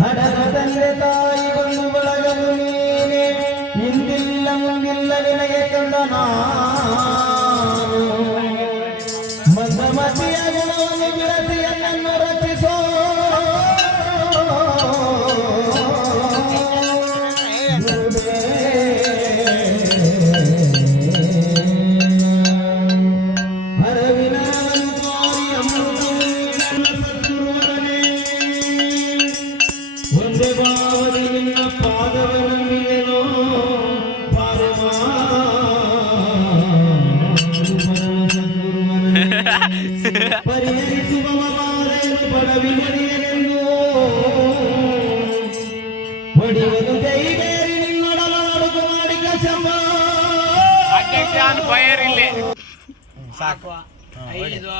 ಹಣದ ತಂದೆ ತಾಯಿ ಬಂದು ಬಳಗವು ನೀನೆ ಇಂದಿಲ್ಲ ಮುಂದಿಲ್ಲ ನಿನಗೆ ಕಂದ ನಾನು ಮಧ್ಯಮತಿಯ ಗುಣವನ್ನು ಬಿಡಸಿ ನನ್ನನ್ನು ರಚಿಸೋ ಒಂದೇ ಭಾವನೆ ನಿನ್ನ ಪಾದವನ್ನೇನೋ ಪರಿಹರಿಸುವ ಮಾರೆಯನ್ನು ಪಡವಿದೆಯೆಂದು ಒಡಿಯಲು ಕೈಗೇರಿ ನಿನ್ನೊಡಲಾಡುತ್ತ ಮಾಡಿ ಕಸಮ ಅಧ್ಯಕ್ಷ ಫೈರ್ ಇಲ್ಲಿ ಸಾಕು 5